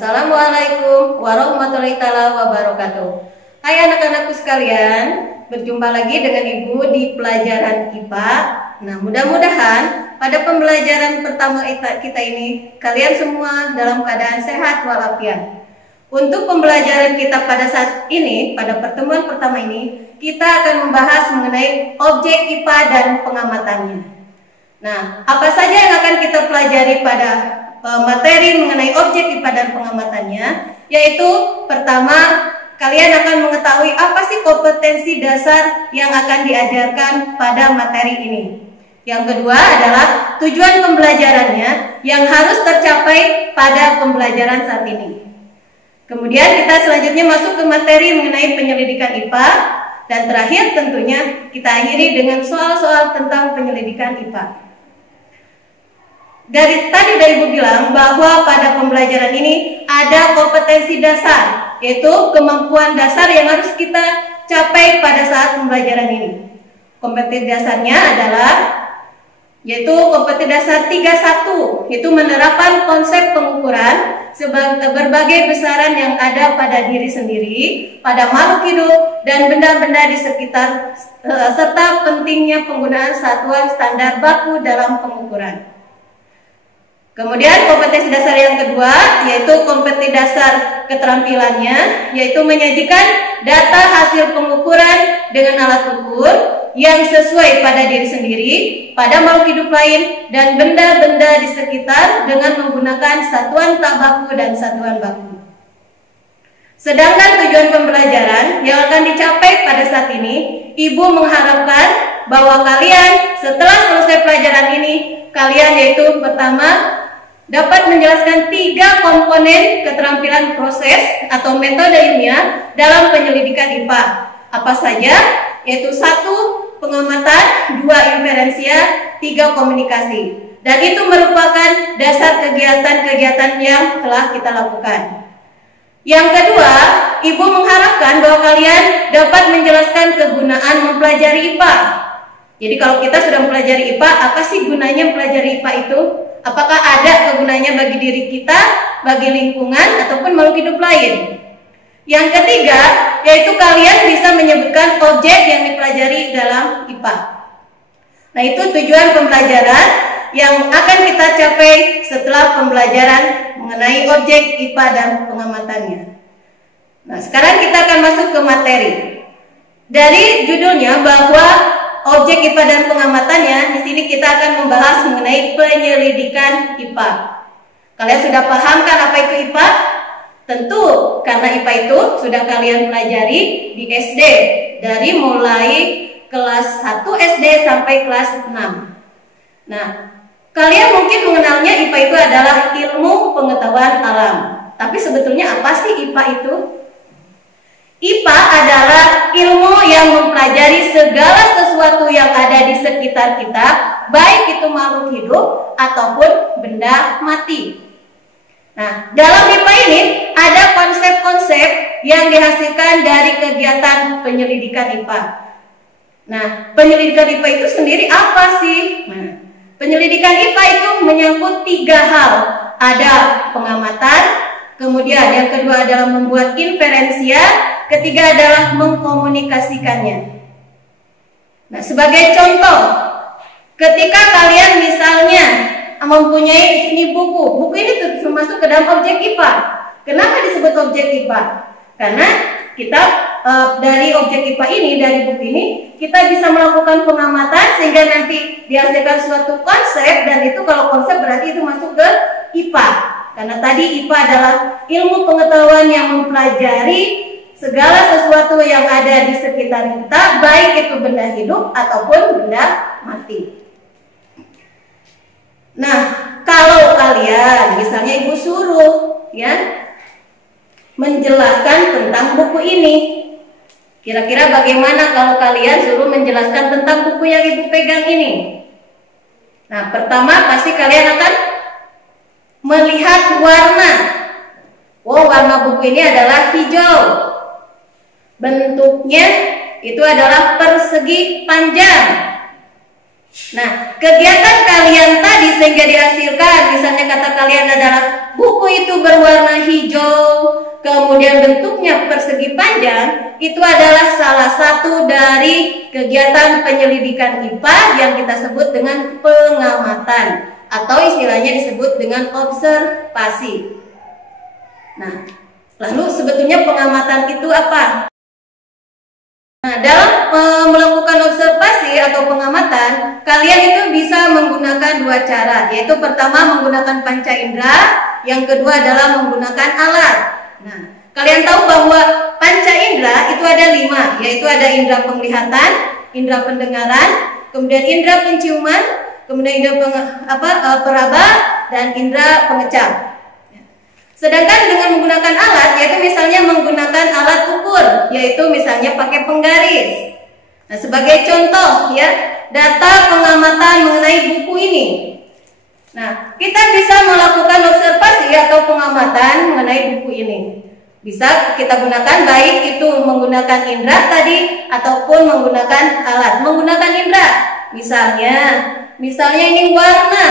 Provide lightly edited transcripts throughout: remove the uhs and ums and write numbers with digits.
Assalamualaikum warahmatullahi wabarakatuh. Hai anak-anakku sekalian, berjumpa lagi dengan Ibu di pelajaran IPA. Nah, mudah-mudahan pada pembelajaran pertama kita ini kalian semua dalam keadaan sehat walafiat. Untuk pembelajaran kita pada saat ini, pada pertemuan pertama ini, kita akan membahas mengenai objek IPA dan pengamatannya. Nah, apa saja yang akan kita pelajari pada materi mengenai objek IPA dan pengamatannya, yaitu pertama, kalian akan mengetahui apa sih kompetensi dasar yang akan diajarkan pada materi ini. Yang kedua adalah tujuan pembelajarannya yang harus tercapai pada pembelajaran saat ini. Kemudian kita selanjutnya masuk ke materi mengenai penyelidikan IPA, dan terakhir tentunya kita akhiri dengan soal-soal tentang penyelidikan IPA. Dari Ibu bilang bahwa pada pembelajaran ini ada kompetensi dasar, yaitu kemampuan dasar yang harus kita capai pada saat pembelajaran ini. Kompetensi dasarnya adalah yaitu kompetensi dasar 31, yaitu menerapkan konsep pengukuran sebagai berbagai besaran yang ada pada diri sendiri, pada makhluk hidup dan benda-benda di sekitar, serta pentingnya penggunaan satuan standar baku dalam pengukuran. Kemudian kompetensi dasar yang kedua yaitu kompetensi dasar keterampilannya, yaitu menyajikan data hasil pengukuran dengan alat ukur yang sesuai pada diri sendiri, pada makhluk hidup lain dan benda-benda di sekitar dengan menggunakan satuan tak baku dan satuan baku. Sedangkan tujuan pembelajaran yang akan dicapai pada saat ini, Ibu mengharapkan bahwa kalian setelah selesai pelajaran ini, kalian yaitu pertama dapat menjelaskan 3 komponen keterampilan proses atau metode ilmiah dalam penyelidikan IPA. Apa saja? Yaitu 1. Pengamatan, 2. Inferensia, 3. Komunikasi. Dan itu merupakan dasar kegiatan-kegiatan yang telah kita lakukan. Yang kedua, Ibu mengharapkan bahwa kalian dapat menjelaskan kegunaan mempelajari IPA. Jadi kalau kita sudah mempelajari IPA, apa sih gunanya mempelajari IPA itu? Apakah ada kegunanya bagi diri kita, bagi lingkungan, ataupun makhluk hidup lain? Yang ketiga, yaitu kalian bisa menyebutkan objek yang dipelajari dalam IPA. Nah, itu tujuan pembelajaran yang akan kita capai setelah pembelajaran mengenai objek IPA dan pengamatannya. Nah, sekarang kita akan masuk ke materi. Dari judulnya bahwa objek IPA dan pengamatannya, di sini kita akan membahas mengenai penyelidikan IPA. Kalian sudah paham kan apa itu IPA? Tentu, karena IPA itu sudah kalian pelajari di SD, dari mulai kelas 1 SD sampai kelas 6. Nah, kalian mungkin mengenalnya IPA itu adalah ilmu pengetahuan alam. Tapi sebetulnya apa sih IPA itu? IPA adalah ilmu yang mempelajari segala sesuatu yang ada di sekitar kita, baik itu makhluk hidup ataupun benda mati. Nah, dalam IPA ini ada konsep-konsep yang dihasilkan dari kegiatan penyelidikan IPA. Nah, penyelidikan IPA itu sendiri apa sih? Nah, penyelidikan IPA itu menyangkut 3 hal. Ada pengamatan, kemudian yang kedua adalah membuat inferensia, ketiga adalah mengkomunikasikannya. Nah, sebagai contoh, ketika kalian misalnya mempunyai ini buku ini termasuk ke dalam objek IPA. Kenapa disebut objek IPA? Karena kita dari objek IPA ini, dari buku ini, kita bisa melakukan pengamatan sehingga nanti dihasilkan suatu konsep, dan itu kalau konsep berarti itu masuk ke IPA. Karena tadi IPA adalah ilmu pengetahuan yang mempelajari segala sesuatu yang ada di sekitar kita, baik itu benda hidup ataupun benda mati. Nah, kalau kalian misalnya Ibu suruh ya menjelaskan tentang buku ini, kira-kira bagaimana kalau kalian suruh menjelaskan tentang buku yang Ibu pegang ini? Nah, pertama pasti kalian akan melihat warna. Oh, warna buku ini adalah hijau. Bentuknya itu adalah persegi panjang. Nah, kegiatan kalian tadi sehingga dihasilkan misalnya kata kalian adalah buku itu berwarna hijau, kemudian bentuknya persegi panjang, itu adalah salah satu dari kegiatan penyelidikan IPA yang kita sebut dengan pengamatan atau istilahnya disebut dengan observasi. Nah, lalu sebetulnya pengamatan itu apa? Nah, dalam melakukan observasi atau pengamatan, kalian itu bisa menggunakan dua cara, yaitu pertama menggunakan panca indera, yang kedua adalah menggunakan alat. Nah, kalian tahu bahwa panca indera itu ada 5, yaitu ada indera penglihatan, indera pendengaran, kemudian indera penciuman, kemudian indera peraba, dan indera pengecap. Sedangkan dengan menggunakan alat, yaitu misalnya menggunakan alat ukur, yaitu misalnya pakai penggaris. Nah, sebagai contoh ya, data pengamatan mengenai buku ini. Nah, kita bisa melakukan observasi atau pengamatan mengenai buku ini. Bisa kita gunakan baik itu menggunakan indera tadi ataupun menggunakan alat. Menggunakan indera, misalnya ini warna.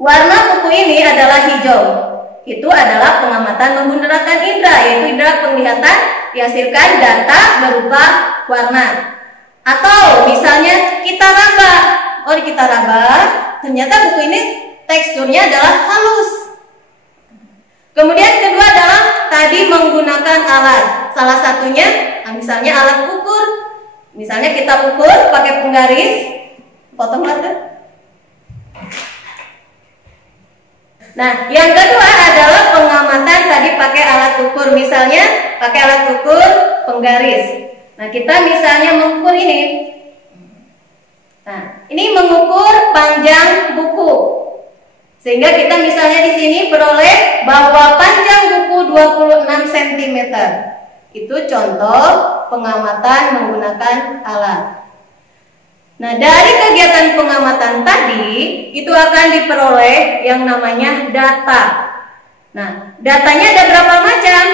Warna buku ini adalah hijau. Itu adalah pengamatan menggunakan indera, yaitu indera penglihatan dihasilkan data berupa warna. Atau misalnya kita raba. Kita raba, ternyata buku ini teksturnya adalah halus. Kemudian kedua adalah tadi menggunakan alat. Salah satunya misalnya alat ukur. Misalnya kita ukur pakai penggaris, potong rata. Nah, yang kedua adalah pengamatan tadi pakai alat ukur, misalnya pakai alat ukur penggaris. Nah, kita misalnya mengukur ini. Nah, ini mengukur panjang buku. Sehingga kita misalnya di sini peroleh bahwa panjang buku 26 cm. Itu contoh pengamatan menggunakan alat. Nah, dari kegiatan pengamatan tadi itu akan diperoleh yang namanya data. Nah, datanya ada berapa macam?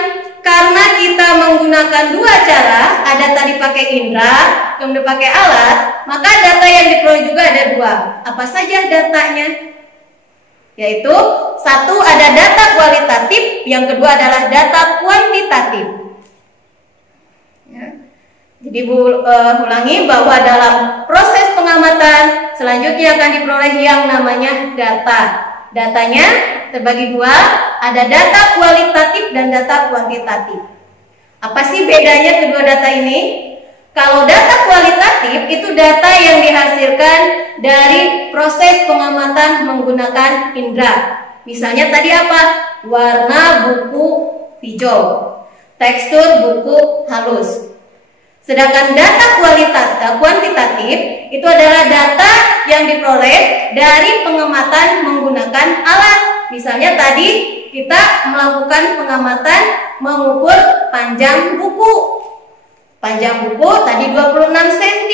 Karena kita menggunakan dua cara, ada tadi pakai indera, kemudian pakai alat, maka data yang diperoleh juga ada dua. Apa saja datanya? Yaitu satu ada data kualitatif, yang kedua adalah data kuantitatif. Ya. Jadi ulangi bahwa dalam proses pengamatan selanjutnya akan diperoleh yang namanya data. Datanya terbagi dua, ada data kualitatif dan data kuantitatif. Apa sih bedanya kedua data ini? Kalau data kualitatif itu data yang dihasilkan dari proses pengamatan menggunakan indera. Misalnya tadi apa? Warna buku hijau, tekstur buku halus. Sedangkan data kuantitatif itu adalah data yang diperoleh dari pengamatan menggunakan alat. Misalnya tadi kita melakukan pengamatan mengukur panjang buku. Panjang buku tadi 26 cm.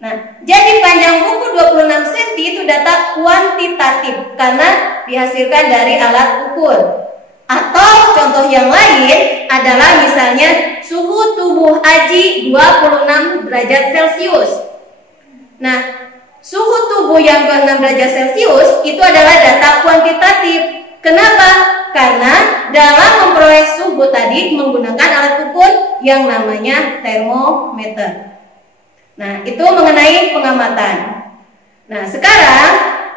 Nah, jadi panjang buku 26 cm itu data kuantitatif karena dihasilkan dari alat ukur. Atau contoh yang lain adalah misalnya suhu tubuh Aji 26 derajat Celcius. Nah, suhu tubuh yang 26 derajat Celcius itu adalah data kuantitatif. Kenapa? Karena dalam memperoleh suhu tadi menggunakan alat ukur yang namanya termometer. Nah, itu mengenai pengamatan. Nah, sekarang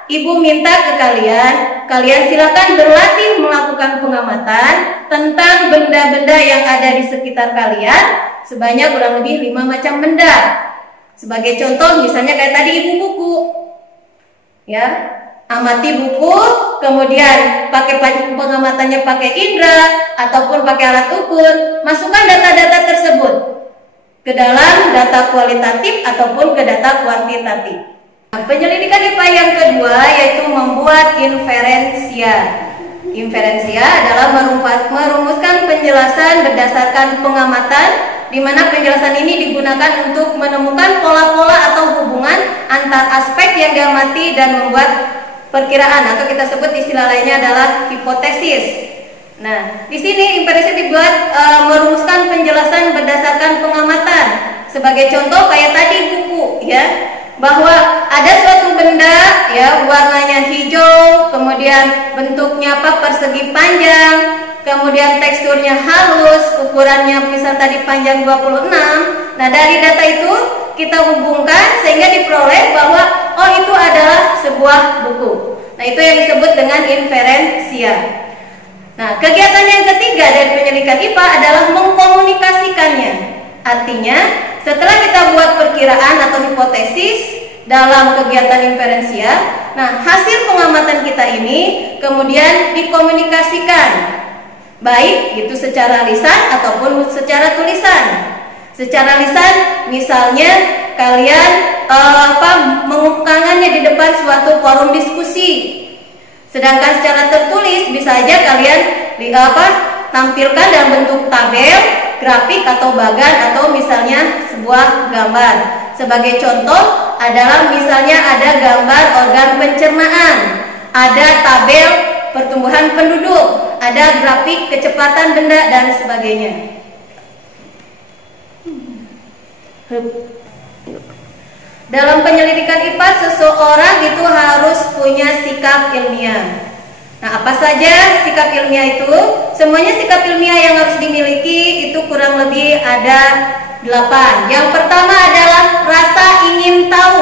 Ibu minta ke kalian silakan berlatih melakukan pengamatan tentang benda-benda yang ada di sekitar kalian sebanyak kurang lebih 5 macam benda. Sebagai contoh misalnya kayak tadi ibu buku. Ya, amati buku, kemudian pakai pengamatannya pakai indera ataupun pakai alat ukur, masukkan data-data tersebut ke dalam data kualitatif ataupun ke data kuantitatif. Penyelidikan IPA yang kedua yaitu membuat inferensia. Inferensia adalah merumuskan penjelasan berdasarkan pengamatan, di mana penjelasan ini digunakan untuk menemukan pola-pola atau hubungan antar aspek yang diamati dan membuat perkiraan atau kita sebut istilah lainnya adalah hipotesis. Nah, di sini inferensia dibuat merumuskan penjelasan berdasarkan pengamatan. Sebagai contoh kayak tadi buku, ya. Bahwa ada suatu benda ya, warnanya hijau, kemudian bentuknya persegi panjang, kemudian teksturnya halus, ukurannya misal tadi panjang 26. Nah, dari data itu kita hubungkan sehingga diperoleh bahwa oh itu adalah sebuah buku. Nah, itu yang disebut dengan inferensia. Nah, kegiatan yang ketiga dari penyelidikan IPA adalah mengkomunikasikannya. Artinya, setelah kita buat perkiraan atau hipotesis dalam kegiatan inferensia, nah hasil pengamatan kita ini kemudian dikomunikasikan, baik itu secara lisan ataupun secara tulisan. Secara lisan, misalnya kalian mengungkapkannya di depan suatu forum diskusi. Sedangkan secara tertulis bisa aja kalian tampilkan dalam bentuk tabel, grafik atau bagan atau misalnya sebuah gambar. Sebagai contoh adalah misalnya ada gambar organ pencernaan, ada tabel pertumbuhan penduduk, ada grafik kecepatan benda dan sebagainya. Dalam penyelidikan IPA, seseorang itu harus punya sikap ilmiah. Nah, apa saja sikap ilmiah itu? Semuanya sikap ilmiah yang harus dimiliki itu kurang lebih ada 8. Yang pertama adalah rasa ingin tahu.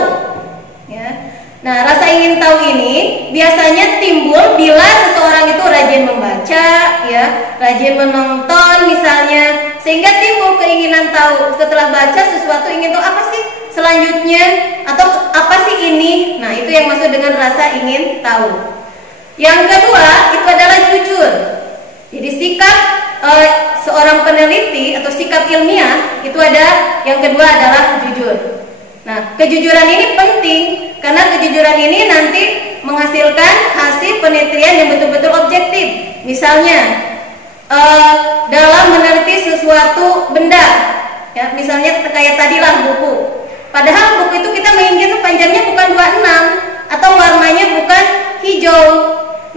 Ya. Nah, rasa ingin tahu ini biasanya timbul bila seseorang itu rajin membaca, ya, rajin menonton misalnya, sehingga timbul keinginan tahu. Setelah baca sesuatu ingin tahu apa sih selanjutnya atau apa sih ini. Nah, itu yang maksud dengan rasa ingin tahu. Yang kedua itu adalah jujur. Jadi sikap seorang peneliti atau sikap ilmiah itu ada yang kedua adalah jujur. Nah, kejujuran ini penting karena kejujuran ini nanti menghasilkan hasil penelitian yang betul-betul objektif. Misalnya dalam meneliti sesuatu benda, ya, misalnya kayak tadilah buku. Padahal buku itu kita menginginkan panjangnya bukan 26 atau warnanya bukan hijau.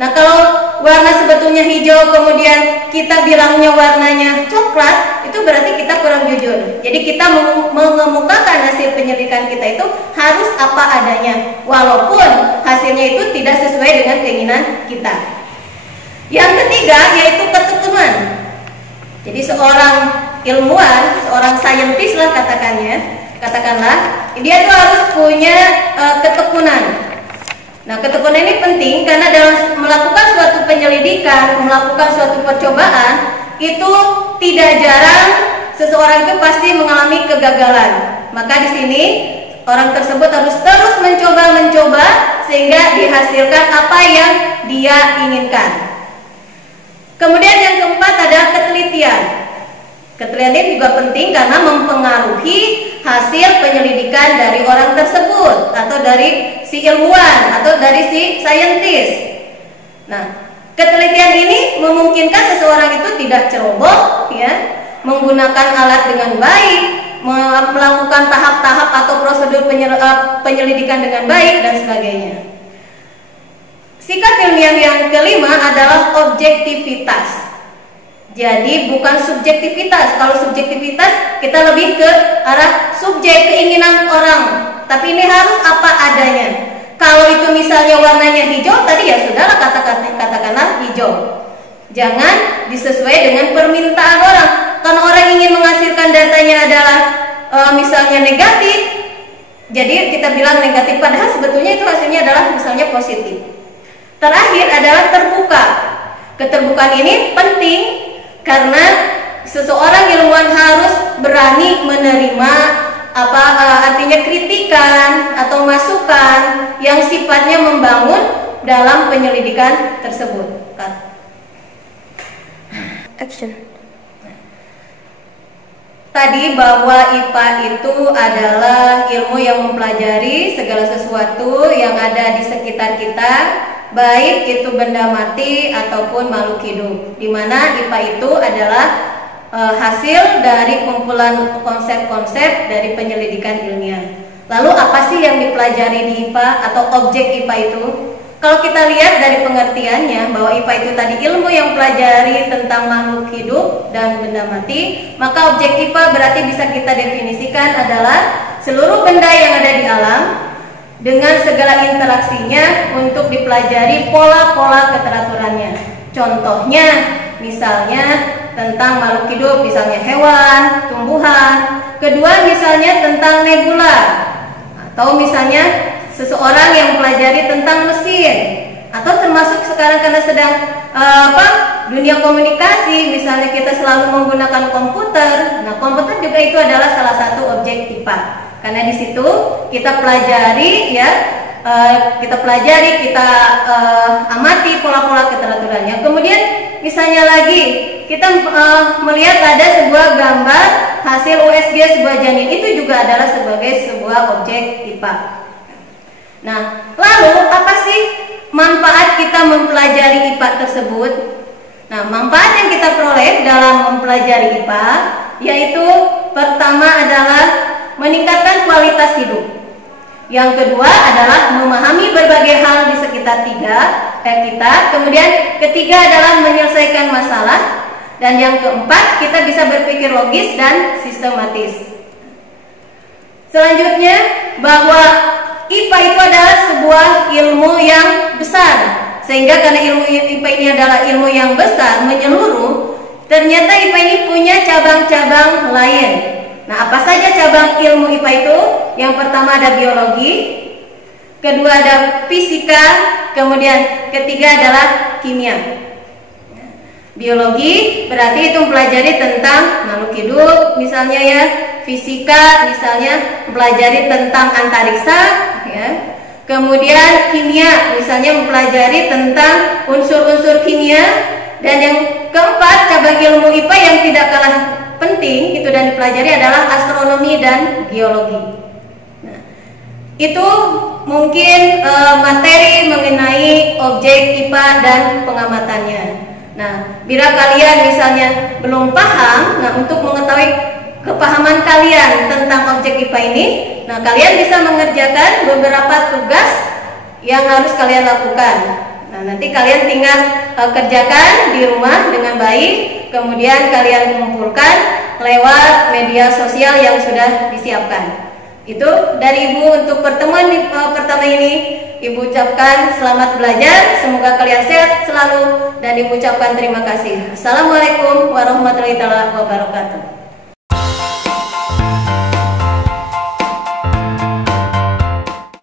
Nah, kalau warna sebetulnya hijau kemudian kita bilangnya warnanya coklat, itu berarti kita kurang jujur. Jadi kita mengemukakan hasil penyelidikan kita itu harus apa adanya, walaupun hasilnya itu tidak sesuai dengan keinginan kita. Yang ketiga yaitu ketekunan. Jadi seorang ilmuwan, seorang saintis lah katakanlah, dia tuh harus punya ketekunan. Nah, ketekunan ini penting karena dalam melakukan suatu penyelidikan, melakukan suatu percobaan, itu tidak jarang seseorang itu pasti mengalami kegagalan. Maka di sini orang tersebut harus terus mencoba sehingga dihasilkan apa yang dia inginkan. Kemudian yang keempat adalah ketelitian. Ketelitian ini juga penting karena mempengaruhi hasil penyelidikan dari orang tersebut atau dari si ilmuwan atau dari si saintis. Nah, ketelitian ini memungkinkan seseorang itu tidak ceroboh, ya, menggunakan alat dengan baik, melakukan tahap-tahap atau prosedur penyelidikan dengan baik dan sebagainya. Sikap ilmiah yang kelima adalah objektivitas. Jadi bukan subjektivitas. Kalau subjektivitas kita lebih ke arah subjek, keinginan orang. Tapi ini harus apa adanya. Kalau itu misalnya warnanya hijau, tadi ya sudahlah katakanlah hijau. Jangan disesuai dengan permintaan orang. Karena orang ingin menghasilkan datanya adalah misalnya negatif, jadi kita bilang negatif. Padahal sebetulnya itu hasilnya adalah misalnya positif. Terakhir adalah terbuka. Keterbukaan ini penting karena seseorang ilmuwan harus berani menerima artinya kritikan atau masukan yang sifatnya membangun dalam penyelidikan tersebut. Action. Tadi bahwa IPA itu adalah ilmu yang mempelajari segala sesuatu yang ada di sekitar kita, baik itu benda mati ataupun makhluk hidup, di mana IPA itu adalah hasil dari kumpulan konsep-konsep dari penyelidikan ilmiah. Lalu apa sih yang dipelajari di IPA atau objek IPA itu? Kalau kita lihat dari pengertiannya bahwa IPA itu tadi ilmu yang pelajari tentang makhluk hidup dan benda mati, maka objek IPA berarti bisa kita definisikan adalah seluruh benda yang ada di alam dengan segala interaksinya untuk dipelajari pola-pola keteraturannya. Contohnya, misalnya tentang makhluk hidup, misalnya hewan, tumbuhan. Kedua, misalnya tentang nebula, atau misalnya seseorang yang mempelajari tentang mesin, atau termasuk sekarang karena sedang dunia komunikasi, misalnya kita selalu menggunakan komputer. Nah, komputer juga itu adalah salah satu objek IPA. Karena di situ kita pelajari kita amati pola-pola keteraturannya. Kemudian misalnya lagi kita melihat ada sebuah gambar hasil USG sebuah janin, itu juga adalah sebagai sebuah objek IPA. Nah, lalu apa sih manfaat kita mempelajari IPA tersebut? Nah, manfaat yang kita peroleh dalam mempelajari IPA yaitu pertama adalah meningkatkan kualitas hidup. Yang kedua adalah memahami berbagai hal di sekitar kita. Kemudian ketiga adalah menyelesaikan masalah. Dan yang keempat, kita bisa berpikir logis dan sistematis. Selanjutnya, bahwa IPA itu adalah sebuah ilmu yang besar. Sehingga karena ilmu IPA ini adalah ilmu yang besar, menyeluruh, ternyata IPA ini punya cabang-cabang lain. Nah, apa saja cabang ilmu IPA itu? Yang pertama ada biologi, kedua ada fisika, kemudian ketiga adalah kimia. Biologi berarti itu mempelajari tentang makhluk hidup, misalnya ya. Fisika misalnya mempelajari tentang antariksa, ya. Kemudian kimia misalnya mempelajari tentang unsur-unsur kimia. Dan yang keempat, cabang ilmu IPA yang tidak kalah penting itu dan dipelajari adalah astronomi dan geologi. Nah, itu mungkin materi mengenai objek IPA dan pengamatannya. Nah, bila kalian misalnya belum paham, nah untuk mengetahui kepahaman kalian tentang objek IPA ini, nah kalian bisa mengerjakan beberapa tugas yang harus kalian lakukan. Nah, nanti kalian tinggal kerjakan di rumah dengan baik, kemudian kalian kumpulkan lewat media sosial yang sudah disiapkan. Itu dari Ibu untuk pertemuan pertama ini. Ibu ucapkan selamat belajar, semoga kalian sehat selalu, dan Ibu ucapkan terima kasih. Assalamualaikum warahmatullahi wabarakatuh.